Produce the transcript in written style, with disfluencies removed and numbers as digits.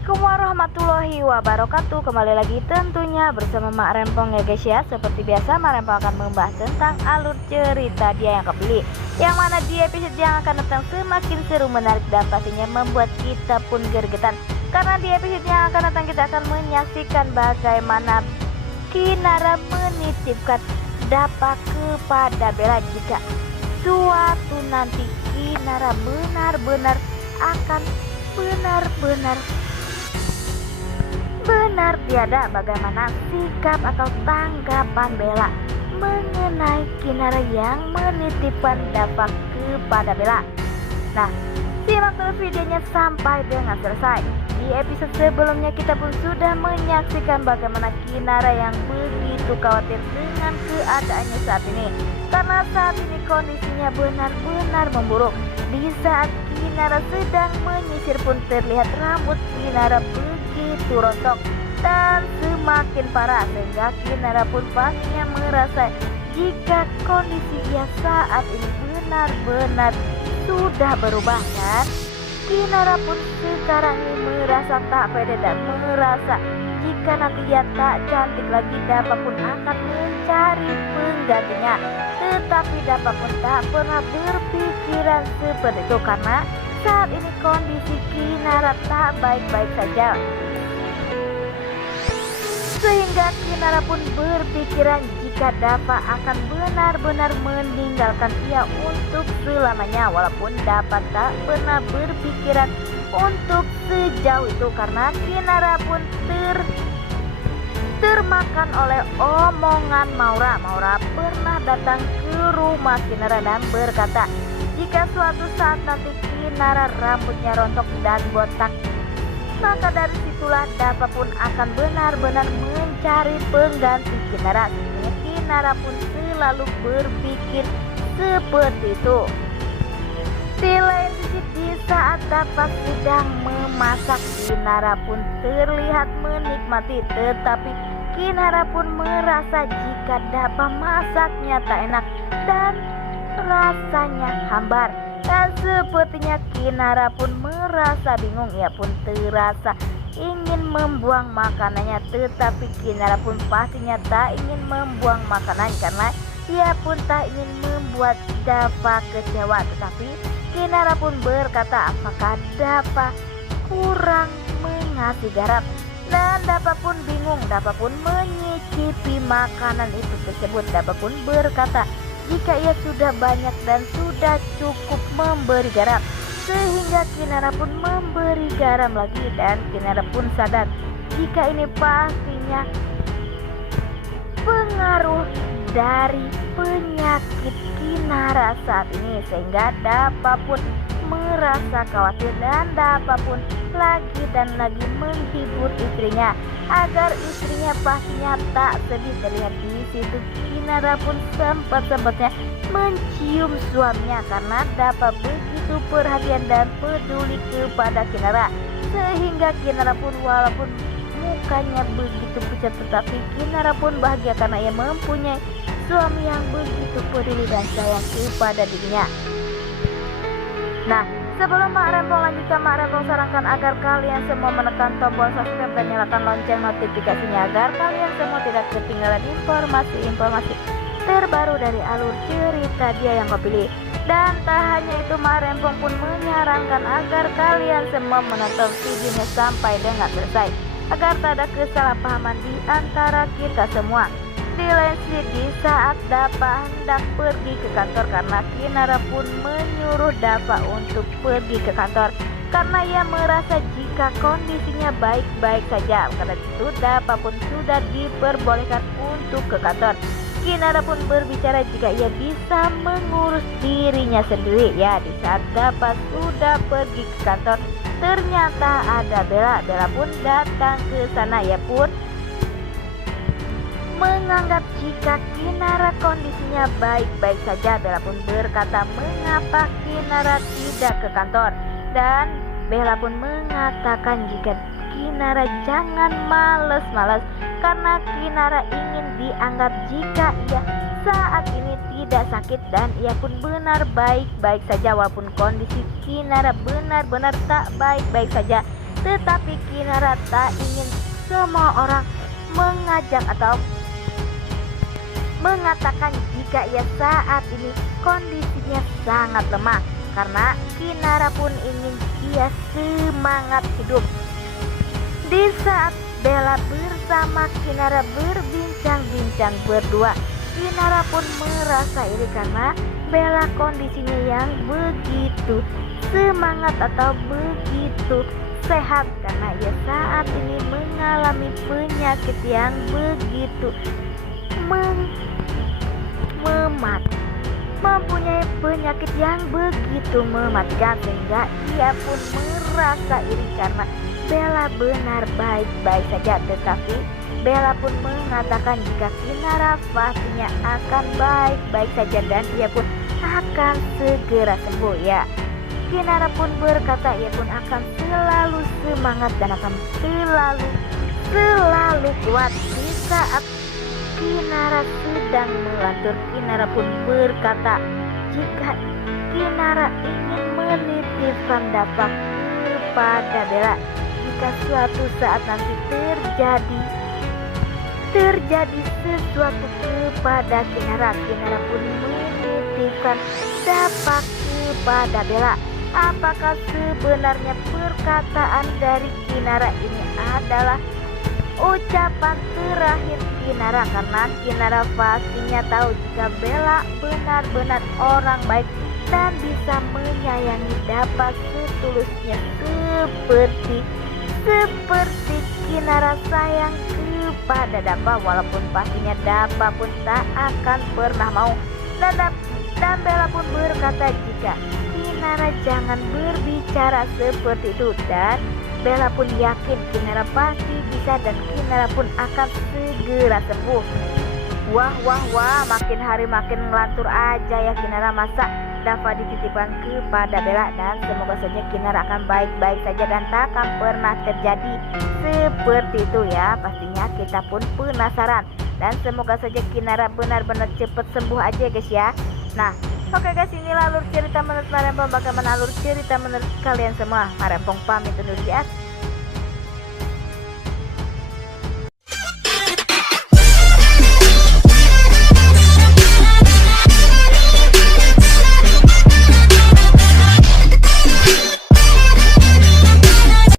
Assalamualaikum warahmatullahi wabarakatuh. Kembali lagi tentunya bersama Mak Rempong ya guys ya. Seperti biasa Mak Rempong akan membahas tentang alur cerita Dia Yang Kepilih, yang mana di episode yang akan datang semakin seru, menarik, dan pastinya membuat kita pun gergetan. Karena di episode yang akan datang kita akan menyaksikan bagaimana Kinara menitipkan Dapa kepada Bella jika suatu nanti Kinara benar-benar akan benar tiada bagaimana sikap atau tanggapan Bella mengenai Kinara yang menitipkan Dapa kepada Bella. Nah, simak terus videonya sampai dengan selesai. Di episode sebelumnya kita pun sudah menyaksikan bagaimana Kinara yang begitu khawatir dengan keadaannya saat ini, karena saat ini kondisinya benar-benar memburuk. Di saat Kinara sedang menyisir pun terlihat rambut Kinara begitu rontok dan semakin parah, sehingga Kinara pun pastinya merasa jika kondisi dia saat ini benar-benar sudah berubah. Dan Kinara pun sekarang ini merasa tak pede dan merasa jika nanti dia tak cantik lagi, Dapa pun akan mencari penggantinya. Tetapi Dapa pun tak pernah berpikiran seperti itu, karena saat ini kondisi Kinara tak baik-baik saja, sehingga Kinara pun berpikiran jika Dapa akan benar-benar meninggalkan ia untuk selamanya. Walaupun Dapa tak pernah berpikiran untuk sejauh itu, karena Kinara pun termakan oleh omongan Maura. Maura pernah datang ke rumah Kinara dan berkata jika suatu saat nanti Kinara rambutnya rontok dan botak, maka dari situlah Dapa pun akan benar-benar mencari pengganti Kinara. Kinara pun selalu berpikir seperti itu. Di lain sisi, di saat Dapa sedang memasak, Kinara pun terlihat menikmati, tetapi Kinara pun merasa jika Dapa masaknya tak enak dan rasanya hambar. Dan sepertinya Kinara pun merasa bingung. Ia pun terasa ingin membuang makanannya, tetapi Kinara pun pastinya tak ingin membuang makanan karena ia pun tak ingin membuat Dapa kecewa. Tetapi Kinara pun berkata apakah Dapa kurang mengasih garam, dan Dapa pun bingung. Dapa pun menyicipi makanan itu tersebut. Dapa pun berkata jika ia sudah banyak dan sudah cukup memberi garam, sehingga Kinara pun memberi garam lagi. Dan Kinara pun sadar jika ini pastinya pengaruh dari penyakit Kinara saat ini, sehingga Dapa pun merasa khawatir. Dan Dapa pun lagi dan lagi menghibur istrinya agar istrinya pastinya tak sedih. Terlihat di situ Kinara pun sempat-sempatnya mencium suaminya karena Dapa begitu perhatian dan peduli kepada Kinara, sehingga Kinara pun walaupun mukanya begitu pucat, tetapi Kinara pun bahagia karena ia mempunyai suami yang begitu peduli dan sayang kepada dirinya. Nah, sebelum Mak Rempong lanjutkan, Mak Rempong sarankan agar kalian semua menekan tombol subscribe dan nyalakan lonceng notifikasinya agar kalian semua tidak ketinggalan informasi-informasi terbaru dari alur cerita Dia Yang Kepilih. Dan tak hanya itu, Mak Rempong pun menyarankan agar kalian semua menonton videonya sampai dengan selesai agar tak ada kesalahpahaman di antara kita semua. Di lain sisi, di saat Dapa hendak pergi ke kantor, karena Kinara pun menyuruh Dapa untuk pergi ke kantor karena ia merasa jika kondisinya baik-baik saja. Karena itu Dapa pun sudah diperbolehkan untuk ke kantor. Kinara pun berbicara jika ia bisa mengurus dirinya sendiri. Ya, di saat Dapa sudah pergi ke kantor, ternyata ada Bella. Bella pun datang ke sana. Ia pun menganggap jika Kinara kondisinya baik-baik saja. Bella pun berkata mengapa Kinara tidak ke kantor, dan Bella pun mengatakan jika Kinara jangan males-males karena Kinara ingin dianggap jika ia saat ini tidak sakit dan ia pun benar baik-baik saja, walaupun kondisi Kinara benar-benar tak baik-baik saja. Tetapi Kinara tak ingin semua orang mengajak atau mengatakan jika ia saat ini kondisinya sangat lemah, karena Kinara pun ingin ia semangat hidup. Di saat Bella bersama Kinara berbincang-bincang berdua, Kinara pun merasa iri karena Bella kondisinya yang begitu semangat atau begitu sehat, karena ia saat ini mengalami penyakit yang begitu mempunyai penyakit yang begitu mematikan, sehingga ia pun merasa iri karena Bella benar baik-baik saja. Tetapi Bella pun mengatakan jika Kinara pastinya akan baik-baik saja dan ia pun akan segera sembuh ya. Kinara pun berkata ia pun akan selalu semangat dan akan selalu kuat. Di saat Kinara sedang melantur, Kinara pun berkata jika Kinara ingin menitipkan dapat kepada Bella, jika suatu saat nanti terjadi sesuatu kepada Kinara, Kinara pun menitipkan dapat kepada Bella. Apakah sebenarnya perkataan dari Kinara ini adalah ucapan terakhir Kinara, karena Kinara pastinya tahu jika Bella benar-benar orang baik dan bisa menyayangi dapat setulusnya seperti Kinara sayang kepada Dapa, walaupun pastinya Dapa pun tak akan pernah mau. Dan Bella pun berkata jika Kinara jangan berbicara seperti itu, dan Bella pun yakin Kinara pasti bisa dan Kinara pun akan segera sembuh. Wah, makin hari makin ngelantur aja ya Kinara, masa dapat dititipkan kepada Bella, dan semoga saja Kinara akan baik-baik saja dan tak akan pernah terjadi seperti itu ya. Pastinya kita pun penasaran dan semoga saja Kinara benar-benar cepat sembuh aja guys ya. Nah, oke guys, inilah alur cerita menurut Marempong. Bagaimana alur cerita menurut kalian semua? Marempong pamit undur diri.